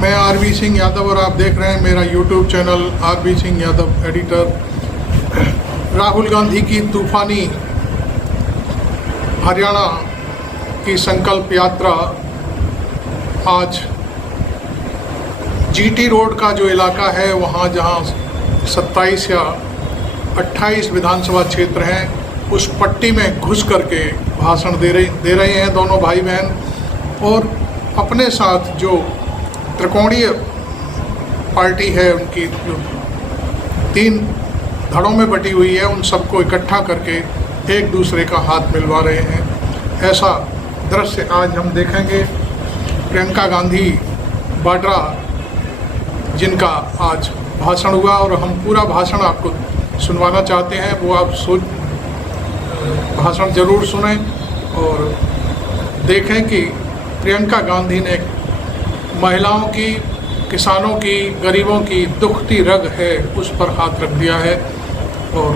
मैं आरबी सिंह यादव और आप देख रहे हैं मेरा YouTube channel RB Singh Yadav editor. Rahul Gandhi की तूफानी हरियाणा की संकल्प यात्रा आज जीटी रोड का जो इलाका है वहाँ जहाँ 27 या 28 विधानसभा क्षेत्र हैं उस पट्टी में घुस करके भाषण दे रहे हैं दोनों भाई बहन। और अपने साथ जो त्रिकोणीय पार्टी है उनकी जो 3 धड़ों में बटी हुई है उन सबको इकट्ठा करके एक दूसरे का हाथ मिलवा रहे हैं। ऐसा दृश्य आज हम देखेंगे। प्रियंका गांधी वाड्रा जिनका आज भाषण हुआ और हम पूरा भाषण आपको सुनवाना चाहते हैं, वो आप भाषण ज़रूर सुनें और देखें कि प्रियंका गांधी ने महिलाओं की, किसानों की, गरीबों की दुखती रग है उस पर हाथ रख दिया है और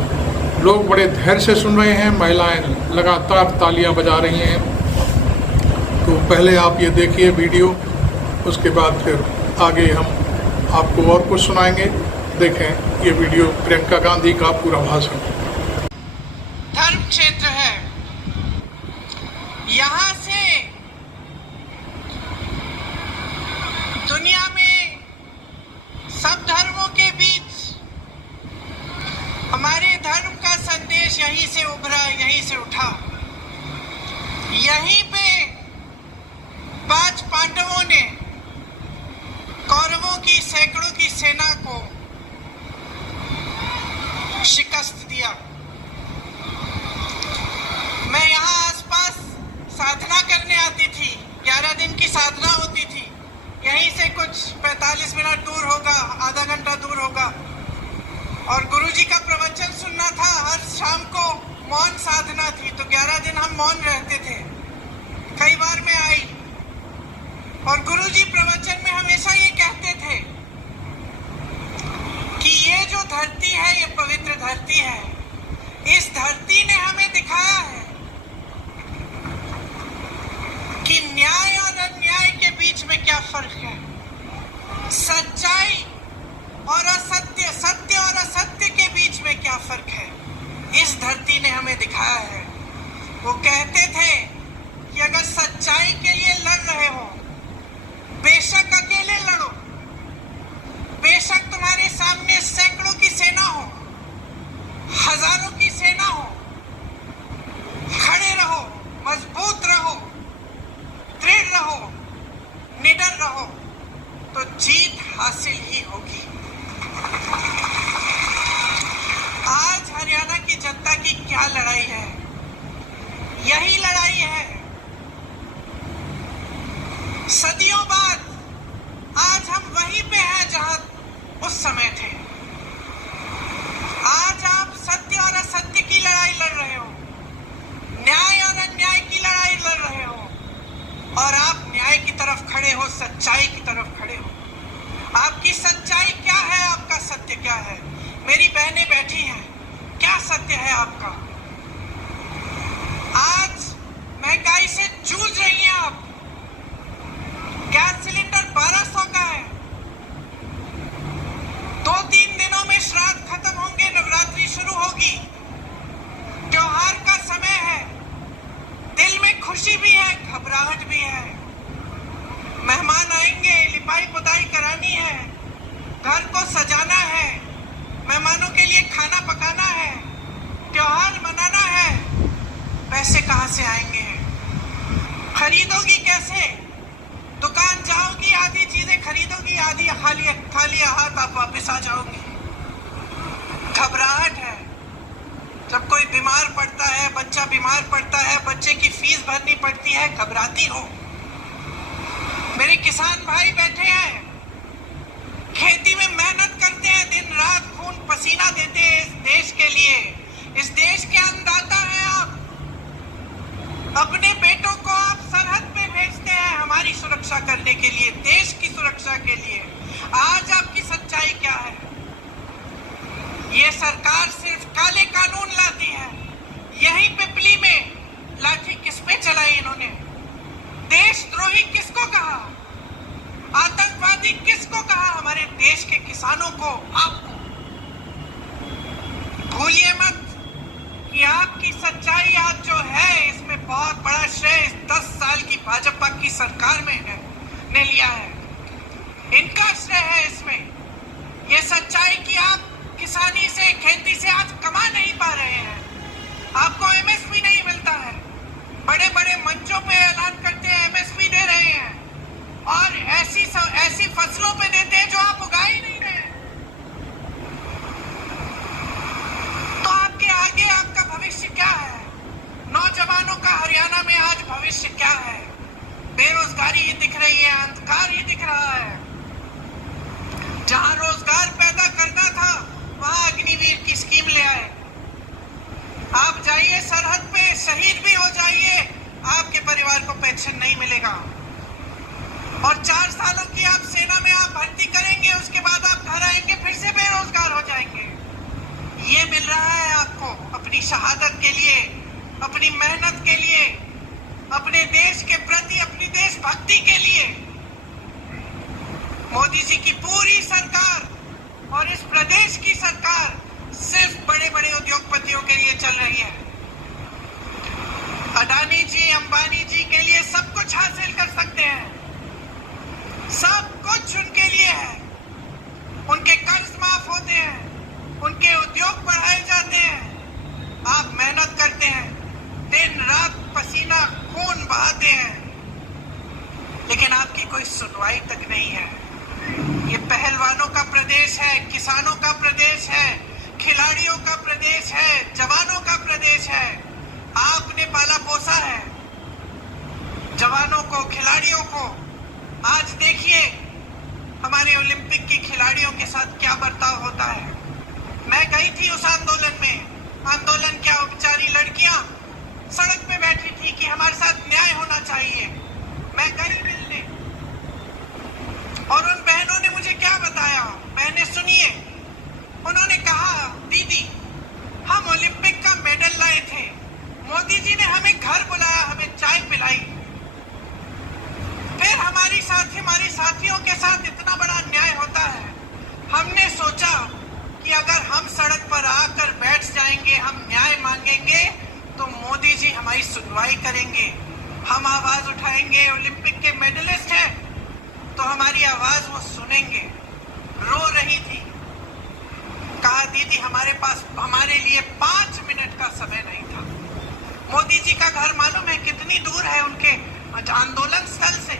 लोग बड़े धैर्य से सुन रहे हैं। महिलाएं लगातार तालियां बजा रही हैं। तो पहले आप ये देखिए वीडियो, उसके बाद फिर आगे हम आपको और कुछ सुनाएंगे। देखें ये वीडियो, प्रियंका गांधी का पूरा भाषण। धर्म क्षेत्र है, यहाँ से दुनिया में सब धर्मों के बीच हमारे धर्म का संदेश यहीं से उभरा, यहीं से उठा। यहीं पे 5 पांडवों ने कौरवों की सैकड़ों की सेना को शिकस्त दिया। मैं यहाँ आसपास साधना करने आती थी, 11 दिन की साधना होती थी। यहीं से कुछ 45 मिनट दूर होगा, आधा घंटा दूर होगा, और गुरुजी का प्रवचन सुनना था। हर शाम को मौन साधना थी, तो 11 दिन हम मौन रहते थे। कई बार मैं आई और गुरुजी प्रवचन में हमेशा ये कहते थे कि ये जो धरती है ये पवित्र धरती है। इस धरती ने हमें दिखाया है कि न्याय और अन्याय के बीच में क्या फर्क है, सच्चाई और असत्य, सत्य और असत्य के बीच में क्या फर्क है। इस धरती ने हमें दिखाया है। वो कहते थे कि अगर सच्चाई के लिए लड़ रहे हो, बेशक अकेले लड़ो, बेशक तुम्हारे सामने सैकड़ों की सेना हो, हजारों की सेना हो, खड़े रहो, मजबूत रहो, दृढ़ रहो, निडर रहो, तो जीत हासिल ही होगी। आज हरियाणा की जनता की क्या लड़ाई है? यही लड़ाई है। सदियों बाद आज हम वहीं पे हैं जहां उस समय थे। आज आप सत्य और असत्य की लड़ाई लड़ रहे हो, न्याय और अन्याय की लड़ाई लड़ रहे हो, और आप न्याय की तरफ खड़े हो, सच्चाई की तरफ खड़े हो। आपकी सच्चाई क्या है, आपका सत्य क्या है? मेरी बहनें बैठी हैं, क्या सत्य है आपका? आज महंगाई से जूझ रही हैं आप। गैस सिलेंडर 1200 का है। 2-3 दिनों में श्राद्ध खत्म होंगे, नवरात्रि शुरू होगी, त्योहार का समय है। दिल में खुशी भी है, घबराहट भी है। मेहमान आएंगे, लिपाई पुताई करानी है, घर को सजाना है, मेहमानों के लिए खाना पकाना है, त्योहार मनाना है। पैसे कहाँ से आएंगे? खरीदोगी कैसे? दुकान जाओगी, आधी चीजें खरीदोगी, आधी खाली हाथ आप वापस आ जाओगी। घबराहट है। जब कोई बीमार पड़ता है, बच्चा बीमार पड़ता है, बच्चे की फीस भरनी पड़ती है, घबराती हो। मेरे किसान भाई बैठे हैं, खेती में मेहनत करते हैं, दिन रात खून पसीना देते हैं इस देश के लिए। इस देश के अन्नदाता हैं आप। अपने बेटों को आप सरहद पे भेजते हैं हमारी सुरक्षा करने के लिए, देश की सुरक्षा के लिए। आज आपकी सच्चाई क्या है? ये सरकार सिर्फ काले कानून लाती है। यही पिपली में लाठी किस पे चलाई इन्होंने? देशद्रोही किसको कहा? आतंकवादी मोदी किसको कहा? हमारे देश के किसानों को, आपको। भूलिए मत कि आपकी सच्चाई आज जो है, इसमें बहुत बड़ा श्रेय 10 साल की भाजपा की सरकार में है, ने लिया है। इनका श्रेय है इसमें। ये सच्चाई कि आप किसानी से, खेती से आज कमा नहीं पा रहे हैं, आपको एमएसपी नहीं मिलता है। बड़े बड़े मंचों पे ऐलान करते हैं एमएसपी दे रहे हैं, और ऐसी फसलों पे देते हैं जो आप उगा ही नहीं रहे हैं। तो आपके आगे आपका भविष्य क्या है? नौजवानों का हरियाणा में आज भविष्य क्या है? बेरोजगारी ही दिख रही है, अंधकार ही दिख रहा है। जहां रोजगार पैदा करना था, वहां अग्निवीर की स्कीम ले आए। आप जाइए सरहद पे, शहीद भी हो जाइए, आपके परिवार को पेंशन नहीं मिलेगा। और 4 सालों की आप सेना में आप भर्ती करेंगे, उसके बाद आप घर आएंगे, फिर से बेरोजगार हो जाएंगे। ये मिल रहा है आपको अपनी शहादत के लिए, अपनी मेहनत के लिए, अपने देश के प्रति, अपनी देशभक्ति के लिए। मोदी जी की पूरी सरकार और इस प्रदेश की सरकार सिर्फ बड़े बड़े उद्योगपतियों के लिए चल रही है। अडानी जी, अंबानी जी के लिए सब कुछ हासिल कर सकते हैं, सब कुछ उनके लिए है। उनके कर्ज माफ होते हैं, उनके उद्योग बढ़ाए जाते हैं। आप मेहनत करते हैं, दिन रात पसीना खून बहाते हैं, लेकिन आपकी कोई सुनवाई तक नहीं है। ये पहलवानों का प्रदेश है, किसानों का प्रदेश है, खिलाड़ियों का प्रदेश है, जवानों का प्रदेश है। आपने पाला पोसा है जवानों को, खिलाड़ियों को। आज देखिए हमारे ओलंपिक की खिलाड़ियों के साथ क्या बर्ताव होता है। मैं गई थी उस आंदोलन में। आंदोलन क्या, बेचारी लड़कियां सड़क पे बैठी थी कि हमारे साथ न्याय होना चाहिए। मैं गई मिलने, और उन बहनों ने मुझे क्या बताया, बहनें सुनिए। उन्होंने कहा, दीदी हम ओलंपिक का मेडल लाए थे, मोदी जी ने हमें घर बुलाया, हमें चाय पिलाई, फिर हमारी साथियों के साथ इतना बड़ा अन्याय होता है। हमने सोचा कि अगर हम सड़क पर आकर बैठ जाएंगे, हम न्याय मांगेंगे, तो मोदी जी हमारी सुनवाई करेंगे, हम आवाज उठाएंगे। ओलंपिक के मेडलिस्ट हैं तो हमारी आवाज वो सुनेंगे। रो रही थी, कहा दीदी हमारे लिए 5 मिनट का समय नहीं था। मोदी जी का घर मालूम है कितनी दूर है उनके आंदोलन स्थल से?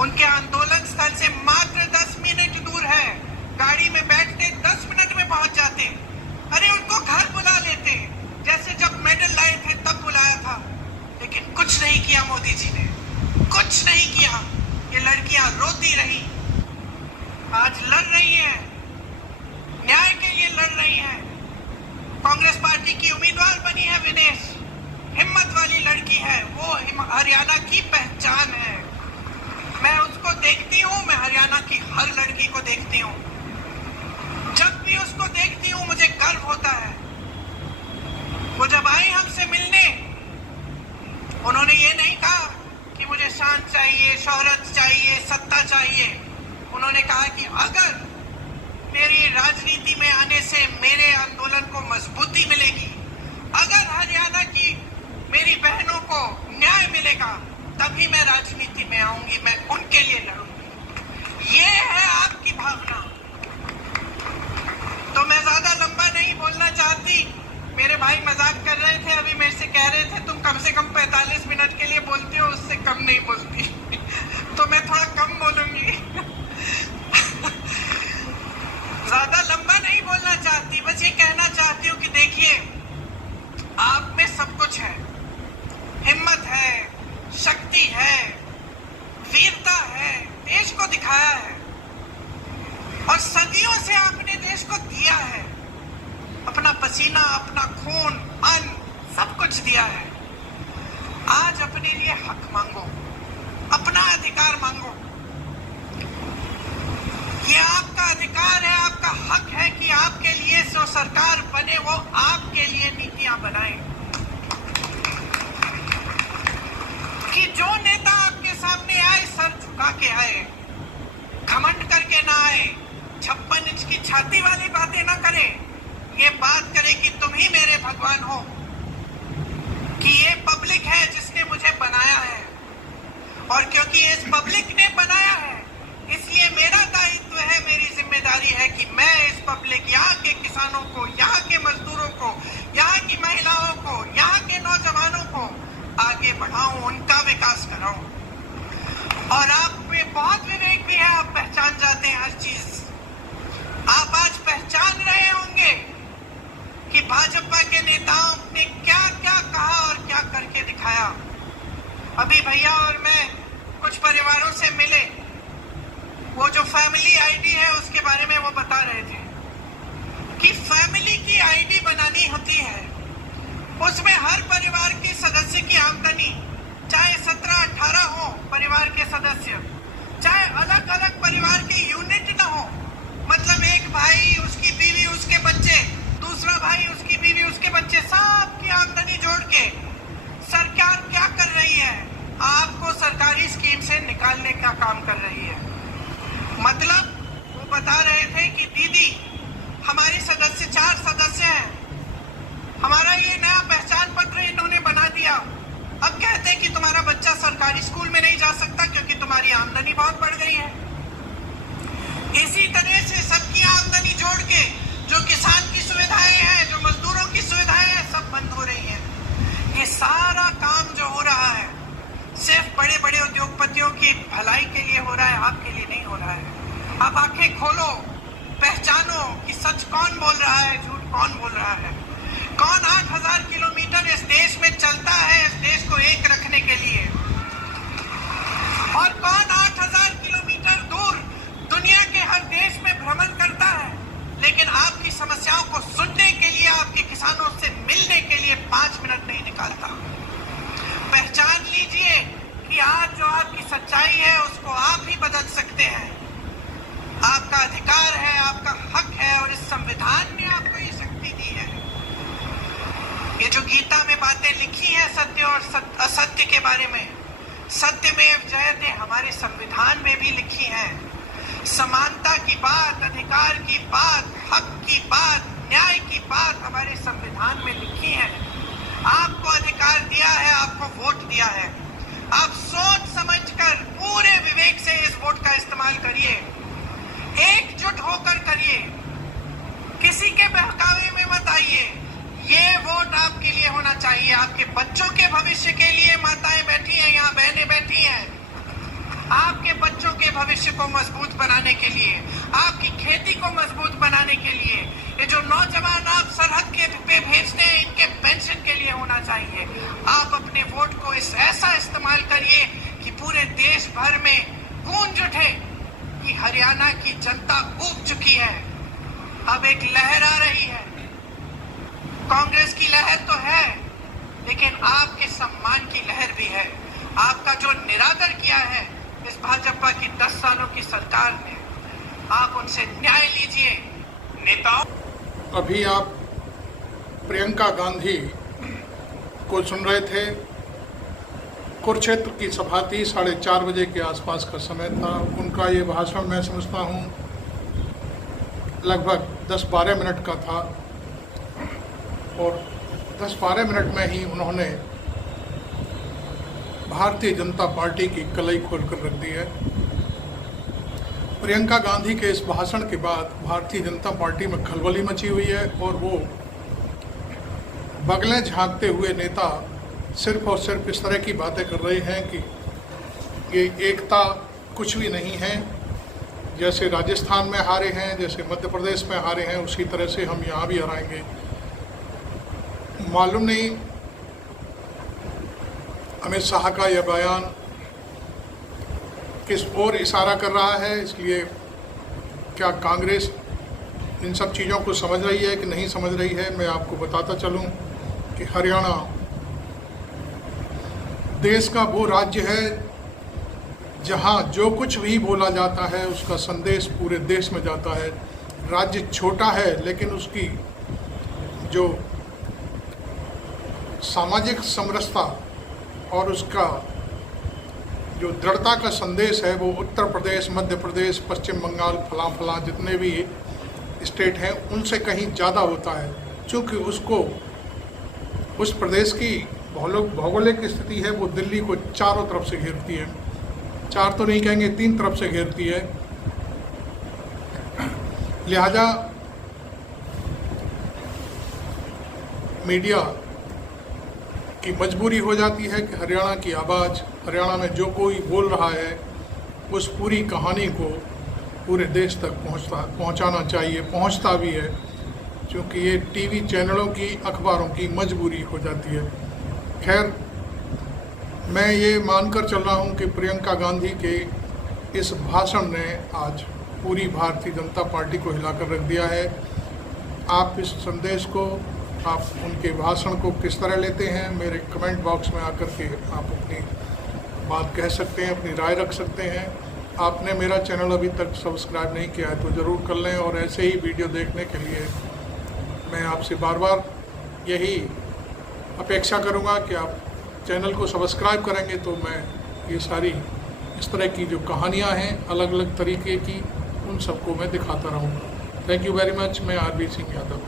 उनके आंदोलन स्थल से मात्र 10 मिनट दूर है। गाड़ी में बैठते 10 मिनट में पहुंच जाते। अरे उनको घर बुला लेते, जैसे जब मेडल लाए थे तब बुलाया था। लेकिन कुछ नहीं किया मोदी जी ने, कुछ नहीं किया। ये लड़कियां रोती रही, आज लड़ रही हैं, न्याय के लिए लड़ रही हैं। कांग्रेस पार्टी की उम्मीदवार बनी है विनेश, हिम्मत वाली लड़की है, वो हरियाणा की पहचान है। मैं उसको देखती हूँ, मैं हरियाणा की हर लड़की को देखती हूँ। जब भी उसको देखती हूँ मुझे गर्व होता है। वो जब आई हमसे मिलने, उन्होंने ये नहीं कहा कि मुझे शान चाहिए, शोहरत चाहिए, सत्ता चाहिए। उन्होंने कहा कि अगर मेरी राजनीति में आने से मेरे आंदोलन को मजबूती मिलेगी, अगर हरियाणा की मेरी बहनों को न्याय मिलेगा, तभी मैं राजनीति में आऊंगी, मैं उनके लिए लड़ूंगी। ये है आपकी भावना। तो मैं ज्यादा लंबा नहीं बोलना चाहती। मेरे भाई मजाक कर रहे थे, अभी मेरे से कह रहे थे तुम कम से कम 45 मिनट के लिए बोलती हो, उससे कम नहीं बोलती। तो मैं थोड़ा कम बोलूंगी। ज्यादा लंबा नहीं बोलना चाहती, बस ये कहना चाहती हूँ कि देखिए आप में सब कुछ है, हिम्मत है, शक्ति है, वीरता है, देश को दिखाया है और सदियों से आपने देश को दिया है। अपना पसीना, अपना खून, अन्न, सब कुछ दिया है। आज अपने लिए हक मांगो, अपना अधिकार मांगो। ये आपका अधिकार है, आपका हक है कि आपके लिए जो सरकार बने वो आपके लिए नीतियां बनाए, कि जो नेता आपके सामने आए सर झुका के आए, छाती वाली बातें ना करें, ये बात करें कि तुम ही मेरे भगवान हो, कि ये पब्लिक है जिसने मुझे बनाया है, और क्योंकि इस पब्लिक ने बनाया है इसलिए मेरा दायित्व है, मेरी जिम्मेदारी है कि मैं इस पब्लिक, यहाँ के किसानों को, यहाँ के मजदूरों को, यहाँ की महिलाओं को, यहाँ के नौजवानों को आगे बढ़ाऊं, उनका विकास कराऊं। और आप में बहुत विवेक भी है, आप पहचान जाते हैं हर चीज। आप आज पहचान रहे होंगे कि भाजपा के नेताओं ने क्या क्या कहा और क्या करके दिखाया। अभी भैया और मैं कुछ परिवारों से मिले, वो जो फैमिली आईडी है उसके बारे में वो बता रहे थे कि फैमिली की आईडी बनानी होती है, उसमें हर परिवार के सदस्य की आमदनी, चाहे 17-18 हो परिवार के सदस्य, चाहे अलग अलग परिवार के यूनिट ना हो, मतलब एक भाई, उसकी बीवी, उसके बच्चे, दूसरा भाई, उसकी बीवी, उसके बच्चे, सबकी आमदनी जोड़ के सरकार क्या कर रही है, आपको सरकारी स्कीम से निकालने का काम कर रही है। मतलब वो बता रहे थे कि दीदी हमारी सदस्य 4 सदस्य हैं, हमारा ये नया पहचान पत्र इन्होंने बना दिया, अब कहते हैं कि तुम्हारा बच्चा सरकारी स्कूल में नहीं जा सकता क्योंकि तुम्हारी आमदनी बहुत बढ़ गई है। इसी तरह से सबकी आमदनी जोड़ के जो किसान की सुविधाएं हैं, जो मजदूरों की सुविधाएं हैं, सब बंद हो रही हैं। ये सारा काम जो हो रहा है सिर्फ बड़े बड़े उद्योगपतियों की भलाई के लिए हो रहा है, आपके लिए नहीं हो रहा है। अब आंखें खोलो, पहचानो कि सच कौन बोल रहा है, झूठ कौन बोल रहा है। कौन 8000 किलोमीटर इस देश में चलता है इस देश को एक रखने के लिए, और कौन 8000 किलोमीटर दूर दुनिया के हर देश में भ्रमण करता है, लेकिन आपकी समस्याओं को सुनने के लिए, आपके किसानों से मिलने के लिए 5 मिनट नहीं निकालता। पहचान लीजिए कि आज जो आपकी सच्चाई है उसको आप ही बदल सकते हैं। आपका अधिकार है, आपका हक है, और इस संविधान ने आपको ये शक्ति दी है। ये जो गीता में बातें लिखी है सत्य और असत्य के बारे में, सत्यमेव जयते हमारे संविधान में भी लिखी है। समानता की बात, अधिकार की बात, हक की बात, न्याय की बात हमारे संविधान में लिखी है। आपको अधिकार दिया है, आपको वोट दिया है, आप सोच समझकर पूरे विवेक से इस वोट का इस्तेमाल करिए, एकजुट होकर करिए, किसी के बहकावे में मत आइए। ये वोट आपके लिए होना चाहिए, आपके बच्चों के भविष्य के लिए। माताएं बैठी हैं यहाँ, बहनें बैठी हैं, आपके बच्चों के भविष्य को मजबूत बनाने के लिए, आपकी खेती को मजबूत बनाने के लिए। ये जो नौजवान आप सरहद के पे भेजते हैं, इनके पेंशन के लिए होना चाहिए। आप अपने वोट को ऐसा इस्तेमाल करिए कि पूरे देश भर में गूंज उठे कि हरियाणा की जनता ऊब चुकी है, अब एक लहर आ रही है। कांग्रेस की लहर तो है, लेकिन आपके सम्मान की लहर भी है। आपका जो निरादर किया है इस भाजपा की 10 सालों की सरकार ने, आप उनसे न्याय लीजिए। नेताओं, अभी आप प्रियंका गांधी को सुन रहे थे। कुरुक्षेत्र की सभा थी, 4:30 बजे के आसपास का समय था। उनका ये भाषण मैं समझता हूँ लगभग 10-12 मिनट का था, और 10-12 मिनट में ही उन्होंने भारतीय जनता पार्टी की कलई खोलकर रख दी है। प्रियंका गांधी के इस भाषण के बाद भारतीय जनता पार्टी में खलबली मची हुई है, और वो बगलें झांकते हुए नेता सिर्फ और सिर्फ इस तरह की बातें कर रहे हैं कि ये एकता कुछ भी नहीं है। जैसे राजस्थान में हारे हैं, जैसे मध्य प्रदेश में हारे हैं, उसी तरह से हम यहाँ भी हराएंगे। मालूम नहीं अमित शाह का यह बयान किस ओर इशारा कर रहा है, इसलिए क्या कांग्रेस इन सब चीज़ों को समझ रही है कि नहीं समझ रही है। मैं आपको बताता चलूं कि हरियाणा देश का वो राज्य है जहां जो कुछ भी बोला जाता है उसका संदेश पूरे देश में जाता है। राज्य छोटा है, लेकिन उसकी जो सामाजिक समरसता और उसका जो दृढ़ता का संदेश है वो उत्तर प्रदेश, मध्य प्रदेश, पश्चिम बंगाल, फलां जितने भी स्टेट हैं उनसे कहीं ज़्यादा होता है, क्योंकि उसको उस प्रदेश की भौगोलिक स्थिति है वो दिल्ली को चारों तरफ से घेरती है। चार तो नहीं कहेंगे, 3 तरफ से घेरती है। लिहाजा मीडिया की मजबूरी हो जाती है कि हरियाणा की आवाज़, हरियाणा में जो कोई बोल रहा है उस पूरी कहानी को पूरे देश तक पहुंचाना चाहिए, पहुंचता भी है, क्योंकि ये टीवी चैनलों की, अखबारों की मजबूरी हो जाती है। खैर, मैं ये मानकर चल रहा हूँ कि प्रियंका गांधी के इस भाषण ने आज पूरी भारतीय जनता पार्टी को हिलाकर रख दिया है। आप इस संदेश को, आप उनके भाषण को किस तरह लेते हैं, मेरे कमेंट बॉक्स में आकर के आप अपनी बात कह सकते हैं, अपनी राय रख सकते हैं। आपने मेरा चैनल अभी तक सब्सक्राइब नहीं किया है तो ज़रूर कर लें, और ऐसे ही वीडियो देखने के लिए मैं आपसे बार बार यही अपेक्षा करूंगा कि आप चैनल को सब्सक्राइब करेंगे तो मैं ये सारी इस तरह की जो कहानियाँ हैं अलग अलग तरीके की, उन सबको मैं दिखाता रहूँगा। Thank you very much. मैं आरबी सिंह यादव।